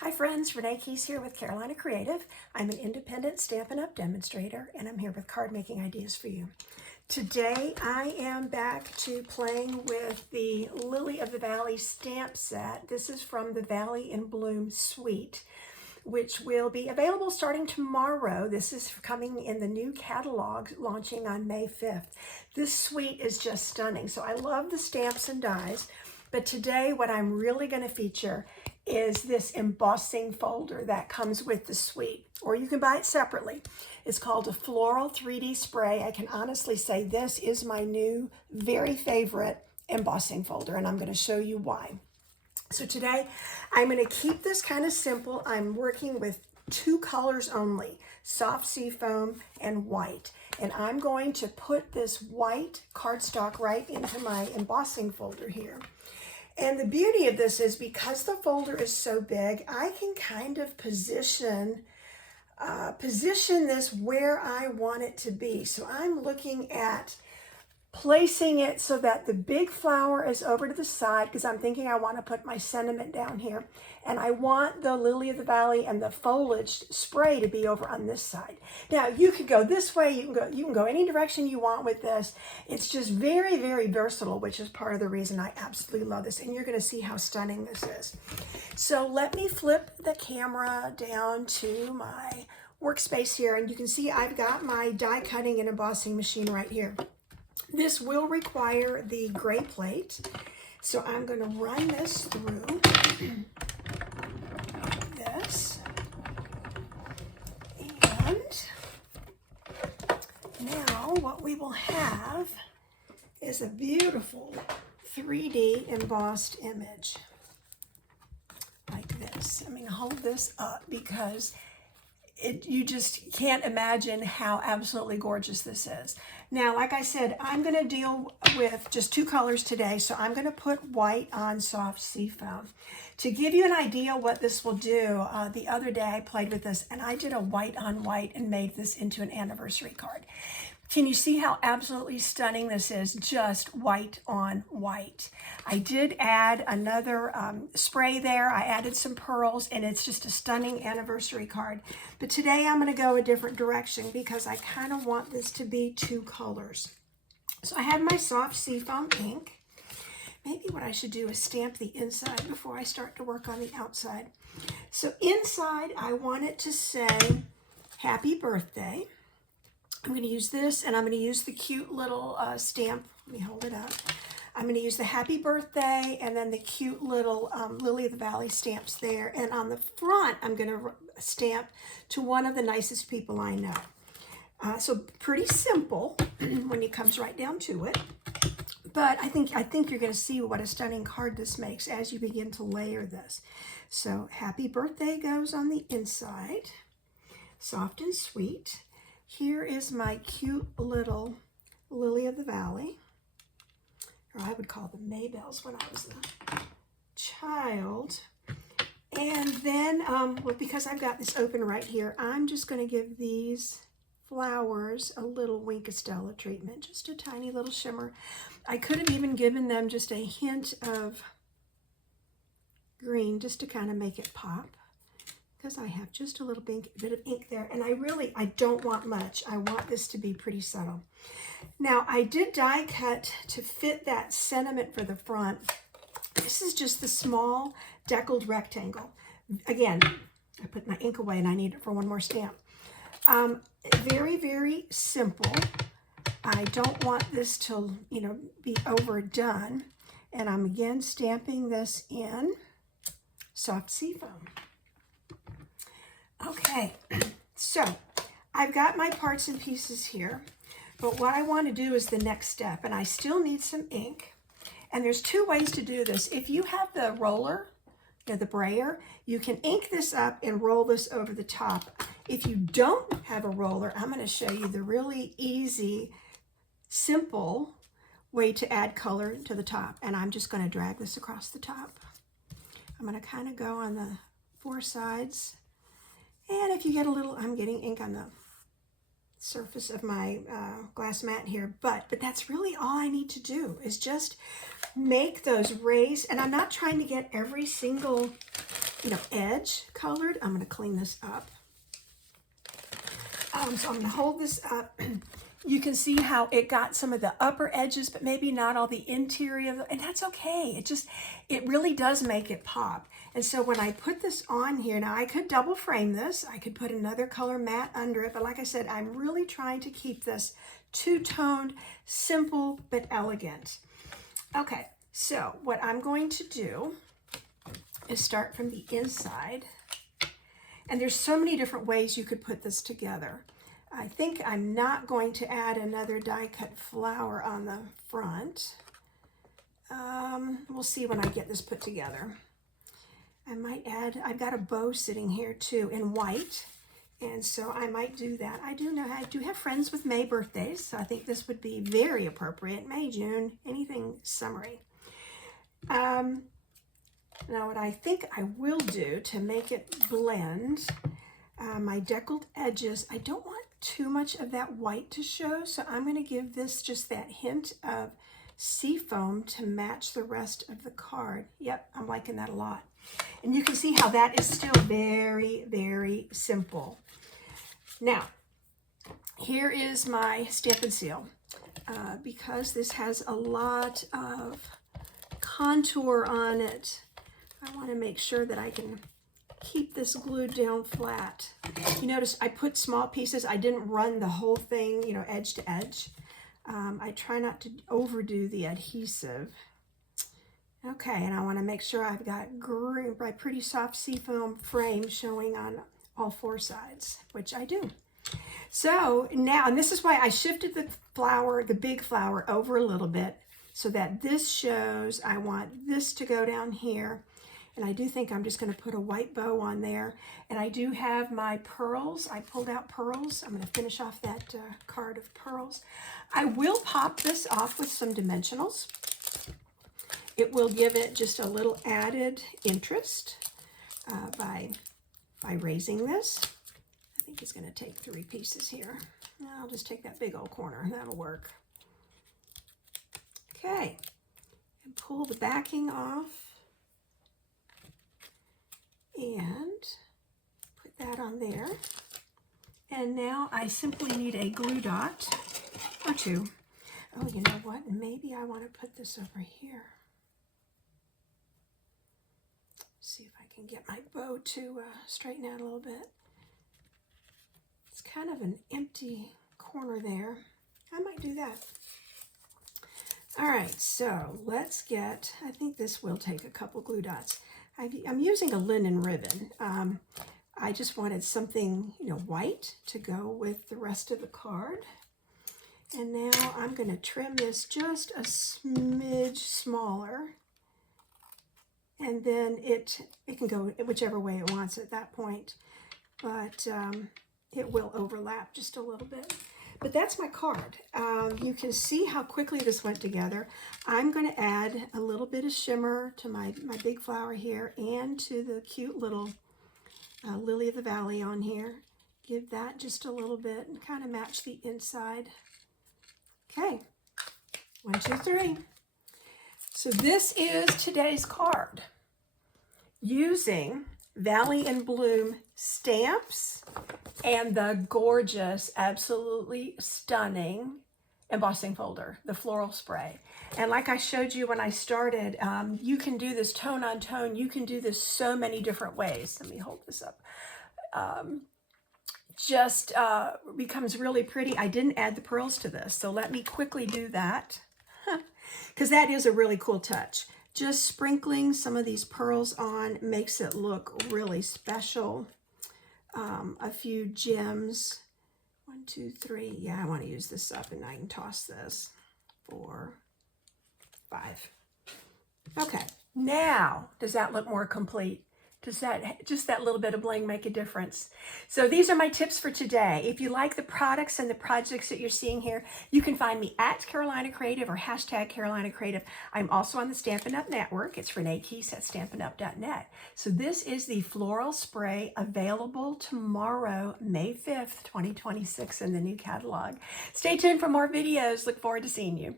Hi friends, Renee Keys here with Carolina Creative. I'm an independent Stampin' Up! Demonstrator and I'm here with card making ideas for you. Today I am back to playing with the Lily of the Valley stamp set. This is from the Valley in Bloom suite, which will be available starting tomorrow. This is coming in the new catalog launching on May 5th. This suite is just stunning. So I love the stamps and dies, but today what I'm really going to feature is this embossing folder that comes with the suite, or you can buy it separately. It's called a Floral 3D Spray. I can honestly say this is my new very favorite embossing folder, and I'm going to show you why. So today I'm going to keep this kind of simple. I'm working with two colors only, soft seafoam and white. And I'm going to put this white cardstock right into my embossing folder here. And the beauty of this is because the folder is so big, I can kind of position this where I want it to be. So I'm looking at placing it so that the big flower is over to the side, because I'm thinking I want to put my sentiment down here. And I want the Lily of the Valley and the foliage spray to be over on this side. Now you could go this way, you can go any direction you want with this. It's just very, very versatile, which is part of the reason I absolutely love this. And you're going to see how stunning this is. So let me flip the camera down to my workspace here, and you can see I've got my die cutting and embossing machine right here. This will require the gray plate, so I'm going to run this through this, and now what we will have is a beautiful 3D embossed image like this. I'm going to hold this up because you just can't imagine how absolutely gorgeous this is. Now, like I said, I'm going to deal with just two colors today, so I'm going to put white on soft seafoam. To give you an idea what this will do, the other day I played with this, and I did a white on white and made this into an anniversary card. Can you see how absolutely stunning this is? Just white on white. I did add another spray there. I added some pearls, and it's just a stunning anniversary card. But today I'm going to go a different direction because I kind of want this to be two colors. So I have my soft seafoam ink. Maybe what I should do is stamp the inside before I start to work on the outside. So inside, I want it to say, "Happy Birthday." I'm going to use this, and I'm going to use the cute little stamp. Let me hold it up. I'm going to use the Happy Birthday and then the cute little Lily of the Valley stamps there. And on the front, I'm going to stamp "To one of the nicest people I know." So pretty simple when it comes right down to it. But I think you're going to see what a stunning card this makes as you begin to layer this. So Happy Birthday goes on the inside, soft and sweet. Here is my cute little Lily of the Valley, or I would call them Maybells when I was a child. And then, well, because I've got this open right here, I'm just going to give these flowers a little Wink of Stella treatment, just a tiny little shimmer. I could have even given them just a hint of green just to kind of make it pop, because I have just a little bit of ink there, and I don't want much. I want this to be pretty subtle. Now, I did die cut to fit that sentiment for the front. This is just the small deckled rectangle. Again, I put my ink away and I need it for one more stamp. Very, very simple. I don't want this to, be overdone. And I'm again stamping this in soft seafoam. Okay, so I've got my parts and pieces here, but what I want to do is the next step, and I still need some ink. And there's two ways to do this. If you have the roller, the brayer, you can ink this up and roll this over the top. If you don't have a roller, I'm going to show you the really easy, simple way to add color to the top. And I'm just going to drag this across the top. I'm going to kind of go on the four sides. And if you get a little, I'm getting ink on the surface of my glass mat here, but that's really all I need to do is just make those rays. And I'm not trying to get every single edge colored. I'm going to clean this up. So I'm going to hold this up. You can see how it got some of the upper edges, but maybe not all the interior, and that's okay. It really does make it pop. And so when I put this on here, now I could double frame this. I could put another color matte under it, but like I said, I'm really trying to keep this two-toned, simple, but elegant. Okay, so what I'm going to do is start from the inside. And there's so many different ways you could put this together. I think I'm not going to add another die cut flower on the front. We'll see when I get this put together. I might add, I've got a bow sitting here too in white, and so I might do that. I do have friends with May birthdays, so I think this would be very appropriate. May, June, anything summery. Now what I think I will do to make it blend my deckled edges, I don't want too much of that white to show, so I'm going to give this just that hint of seafoam to match the rest of the card. Yep, I'm liking that a lot. And you can see how that is still very, very simple. Now, here is my Stampin' Seal. Because this has a lot of contour on it, I want to make sure that I can keep this glued down flat. You notice I put small pieces. I didn't run the whole thing, edge to edge. I try not to overdo the adhesive. Okay, and I want to make sure I've got my pretty soft seafoam frame showing on all four sides, which I do. So now, and this is why I shifted the big flower over a little bit so that this shows, I want this to go down here. And I do think I'm just going to put a white bow on there. And I do have my pearls. I pulled out pearls. I'm going to finish off that card of pearls. I will pop this off with some dimensionals. It will give it just a little added interest by raising this. I think it's going to take 3 pieces here. I'll just take that big old corner. That'll work. Okay. And pull the backing off. And put that on there. And now I simply need a glue dot or 2. Oh, you know what? Maybe I want to put this over here. See if I can get my bow to straighten out a little bit. It's kind of an empty corner there. I might do that. All right, so let's get, I think this will take a couple glue dots. I'm using a linen ribbon. I just wanted something, white to go with the rest of the card. And now I'm going to trim this just a smidge smaller. And then it can go whichever way it wants at that point. But it will overlap just a little bit. But that's my card. You can see how quickly this went together. I'm going to add a little bit of shimmer to my big flower here and to the cute little Lily of the Valley on here. Give that just a little bit and kind of match the inside. Okay, 1, 2, 3. So this is today's card. Using Valley and Bloom stamps and the gorgeous, absolutely stunning embossing folder, the floral spray. And like I showed you when I started, you can do this tone on tone. You can do this so many different ways. Let me hold this up. Becomes really pretty. I didn't add the pearls to this, so let me quickly do that because that is a really cool touch. Just sprinkling some of these pearls on makes it look really special. A few gems. 1, 2, 3. Yeah, I want to use this up and I can toss this. 4, 5. Okay, now does that look more complete? Does that, just that little bit of bling make a difference? So these are my tips for today. If you like the products and the projects that you're seeing here, you can find me at Carolina Creative or hashtag Carolina Creative. I'm also on the Stampin' Up! Network. It's Renee Keese at Stampin'Up.net. So this is the floral spray available tomorrow, May 5th, 2026 in the new catalog. Stay tuned for more videos. Look forward to seeing you.